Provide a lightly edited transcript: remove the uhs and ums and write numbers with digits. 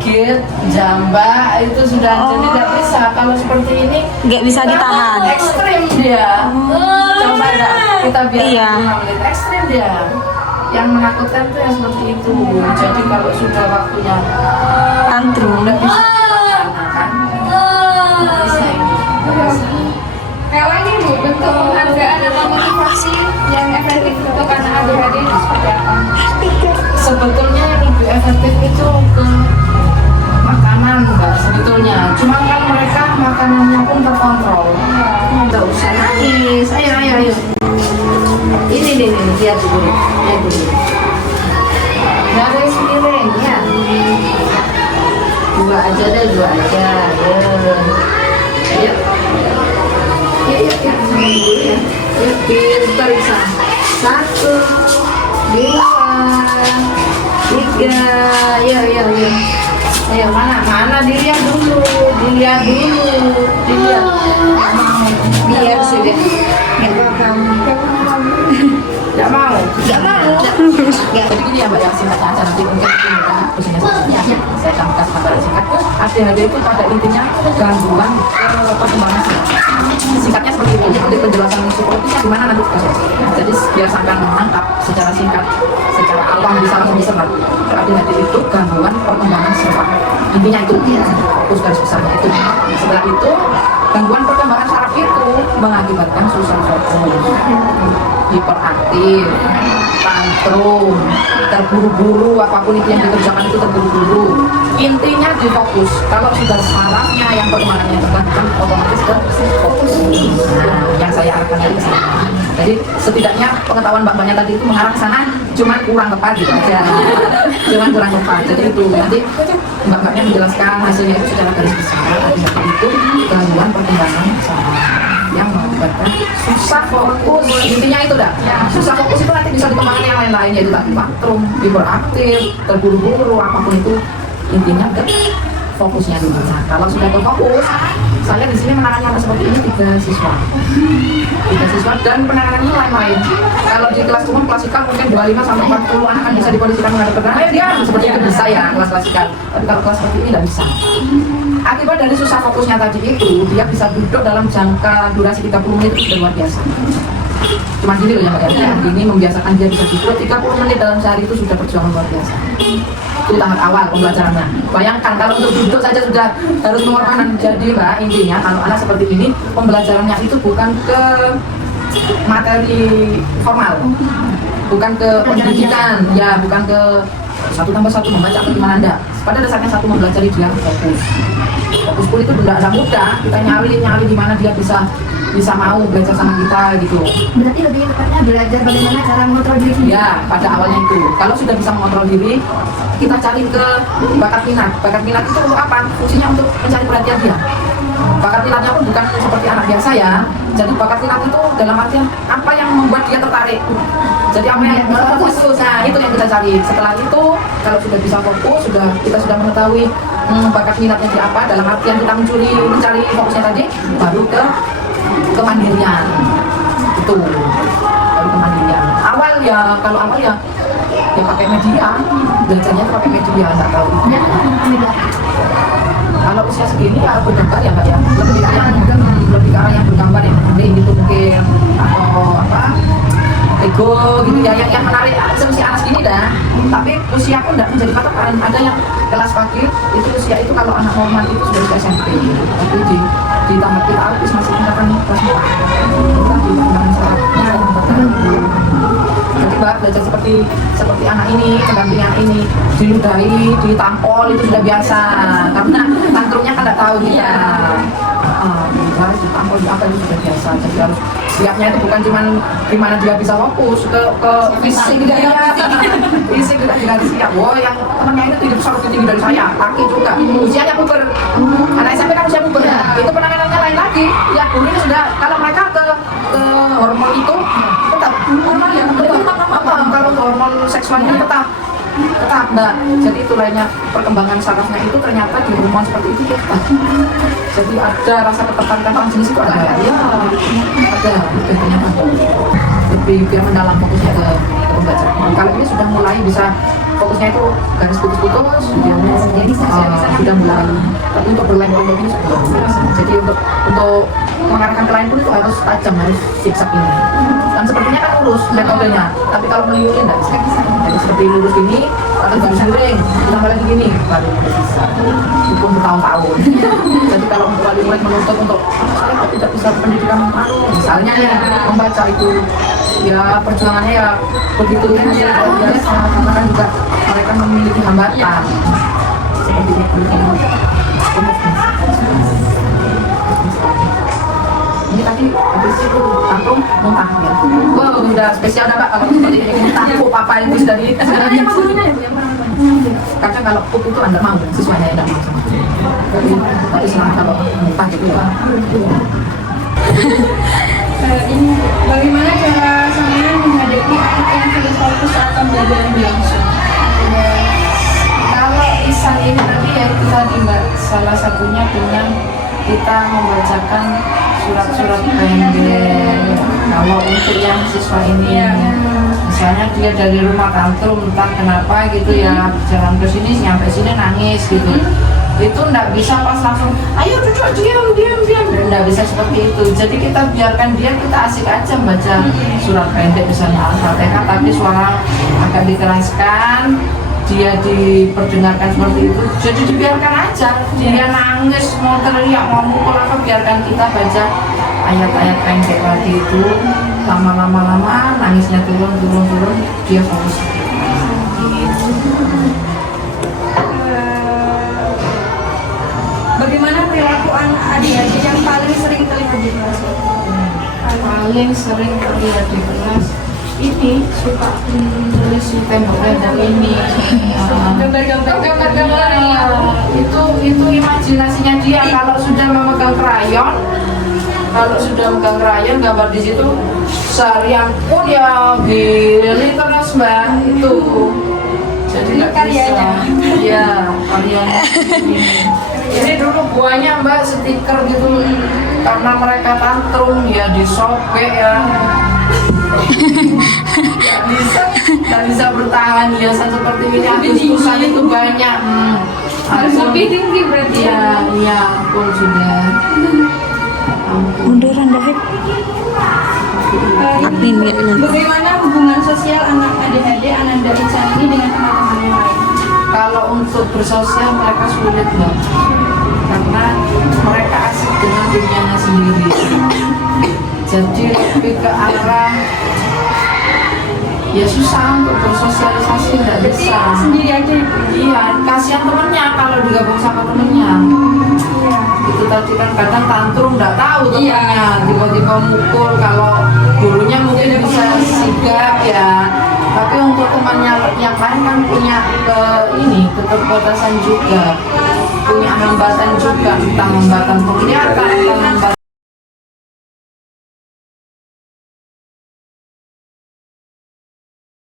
gigit, jambak itu sudah jadi tidak bisa. Kalau seperti ini nggak bisa ditahan. Ekstrim dia. Coba dah kita biar 5 menit. Ekstrim dia. Yang menakutkan tuh yang seperti itu. Jadi kalau sudah waktunya tantrum, udah bisa kan? Bisa ini. Kalau ini Bu, bentuk penghargaan atau motivasi yang efektif untuk anak ADHD itu seperti apa? Sebetulnya yang lebih efektif itu ke makanan Mbak sebetulnya. Cuma kan mereka makanannya pun terkontrol. Nggak usah nangis. Ayo. Ini nih, lihat dulu. Nggak ada isi piring ya. Dua aja. Ayo. Yuk, pintar bisa. 1, 2, 3. Ayo, mana dilihat dulu. Biar sudah. Nggak mau. Jadi gini ya Mbak, yang singkat aja nanti mungkin ya, saya tambahkan gambaran singkat. ADHD itu pada intinya gangguan perkembangan singkatnya seperti itu. Jadi penjelasan psikologisnya gimana nanti jadi biar sampai menangkap secara singkat, secara awam bisa langsung diserap. ADHD itu gangguan perkembangan saraf. Intinya itu fokus garis besarnya itu. Setelah itu gangguan perkembangan saraf itu mengakibatkan susah fokus, hiperaktif, tantrum, terburu-buru, apapun itu yang dikerjakan itu terburu-buru. Intinya di fokus. Kalau sudah sarafnya yang perkembangannya terganggu, otomatis ke fokus. Nah, yang saya arahkan dari ke sana. Jadi setidaknya pengetahuan mbak-mbaknya tadi itu mengarah ke sana, cuman kurang tepat gitu aja. Jadi itu nanti mbak-mbaknya menjelaskan hasilnya itu secara garis besar. Tadi itu gangguan perkembangan saraf yang mengakibatkan susah fokus. Intinya itu dah. Susah fokus itu nanti bisa dikembangkan yang lain-lain, yaitu tadi tantrum, hiperaktif, terburu-buru, apapun itu. Intinya ke fokusnya dulu. Nah, kalau sudah ke fokus, saya di sini menangani anak seperti ini 3 siswa dan penanganannya lain-lain. Kalau di kelas umum klasikal mungkin 25 sampai 40 anak kan bisa dikondisikan menghadap ke depan. Dia seperti itu bisa ya kelas klasikal. Tapi kalau kelas seperti ini tidak bisa. Akibat dari susah fokusnya tadi itu, dia bisa duduk dalam jangka durasi 30 menit itu sudah luar biasa. Cuma gini loh ya Mbak ya, ini membiasakan dia bisa duduk 30 menit dalam sehari itu sudah perjuangan luar biasa. Itu tahap awal pembelajarannya. Bayangkan kalau untuk duduk saja sudah harus mengorbankan. Jadi Mbak, intinya kalau anak seperti ini, pembelajarannya itu bukan ke materi formal, bukan ke pendidikan, ya bukan ke 1+1 membaca atau gimana enggak. Pada dasarnya satu mempelajari dia fokus. Fokus pun itu tidak mudah. Kita nyari di mana dia bisa mau belajar sama kita gitu. Berarti lebih tepatnya belajar bagaimana cara mengontrol diri. Ya, pada awalnya itu. Kalau sudah bisa mengontrol diri, kita cari ke bakat minat. Bakat minat itu untuk apa? Fungsinya untuk mencari perhatian dia. Bakat minatnya pun bukan seperti anak biasa ya. Jadi bakat minat itu dalam artian apa yang membuat dia tertarik. Jadi apa yang fokus, nah itu yang kita cari. Setelah itu, kalau sudah bisa fokus, kita sudah mengetahui bakat minatnya di apa. Dalam artian kita mencari fokusnya tadi, baru ke kemandirian itu, baru kemandirian. Kalau awal ya pakai media, belajarnya pakai media, nggak tahu. Kalau usia segini ya bergambar ya Mbak ya, lebih ke arah yang bergambar yang menarik gitu mungkin, atau apa, Lego gitu ya, yang menarik seusia anak segini dah. Tapi usia pun tidak menjadi patokan. Ada yang kelas pagi itu usia itu kalau anak normal itu sudah usia SMP, tapi di tamat kita artis masih tingkatan kelas 4. Kita di perkembangan sarafnya nanti Mbak belajar seperti anak ini, pendampingan ini, diludahi, ditampol itu sudah biasa, karena tantrumnya kan nggak tahu dia. Ditampol di apa itu sudah biasa. Jadi harus siapnya itu bukan cuma gimana dia bisa fokus ke fisik dia, fisik juga harus siap. Wah, yang temannya itu lebih tinggi dari saya, kaki juga, usianya puber. Anak SMP kan usia puber, itu penanganannya lain lagi. Ya dulu ini sudah, kalau mereka ke hormon itu tetap hormon ya, kalau hormon seksualnya tetap enggak. Jadi itu lainnya perkembangan sarafnya itu ternyata di hormon seperti itu tetap. Jadi ada rasa ketertarikan jenis itu ada. Ya, ada ternyata lebih mendalam fokusnya ke pembelajaran. Kalau ini sudah mulai bisa fokusnya itu garis putus-putus, sudah mulai. Tapi untuk berlain pendek ini sudah mulai. Jadi untuk mengarahkan ke lain pun itu harus tajam, harus zigzag ini. Dan sepertinya kan lurus metodenya, tapi kalau meliurin nggak bisa. Jadi seperti lurus ini, atau garis miring, ditambah lagi gini, baru bisa. Itu bertahun-tahun. Jadi kalau untuk wali murid menuntut untuk saya tidak bisa pendidikan misalnya ya membaca itu ya perjuangannya ya begitu ya karena kan juga mereka memiliki hambatan seperti itu. Ini tadi habis itu tanggung muntah ya. Wah udah spesial dah Pak kalau seperti ini tanggung apa yang bisa dari sebenarnya apa gurunya ya Bu yang pernah kadang kalau pup itu Anda mau siswanya tidak mau tapi senang kalau muntah gitu ya. Ini bagaimana cara saya menghadapi anak yang sudah fokus akan belajar langsung? Kalau Ihsan ini tadi ya itu tadi Mbak, salah satunya dengan kita membacakan surat-surat pendek. Kalau untuk yang siswa ini, misalnya dia dari rumah tantrum entah kenapa gitu ya, jalan ke sini nyampe sini nangis gitu. Itu enggak bisa pas langsung ayo duduk diam enggak bisa seperti itu. Jadi kita biarkan dia, kita asik aja baca surat pendek misalnya Al-Fatihah tapi suara agak dikeraskan, dia diperdengarkan seperti itu. Jadi dibiarkan aja, dia nangis mau teriak mau mukul apa biarkan kita baca ayat-ayat pendek lagi itu. Lama-lama nangisnya turun dia fokus. Bagaimana perilaku anak adik-adik yang paling sering terlihat di kelas? Paling sering terlihat di kelas ini suka tulis di tembok-tembok ini Gambar-gambar itu imajinasinya dia. Kalau sudah memegang krayon gambar di situ seharian pun ya gini terus Mbak itu. Jadi nggak bisa. Iya karyanya. Ini dulu buahnya Mbak stiker gitu karena mereka tantrum ya disobek ya. Nggak bisa bertahan biasa seperti ini. Agustus itu banyak. harus lebih tinggi berarti ya. Iya, betul sudah. Munduran David. Admin lihatnya. Bagaimana hubungan sosial anak adik-adik Ananda Ihsan ini dengan teman-teman yang lain? Kalau untuk bersosial mereka sulit Mbak, karena mereka asik dengan dunianya sendiri. Jadi lebih ke arah ya susah untuk bersosialisasi, nggak bisa. Sendiri aja ibu. Iya, kasihan temennya kalau digabung sama temennya. Iya. Itu tadi kan kadang tantrum nggak tahu temennya, tiba-tiba mukul. Kalau gurunya mungkin bisa sigap ya. Tapi untuk temannya yang lain kan punya keterbatasan juga, punya hambatan juga, entah hambatan penglihatan, entah hambatan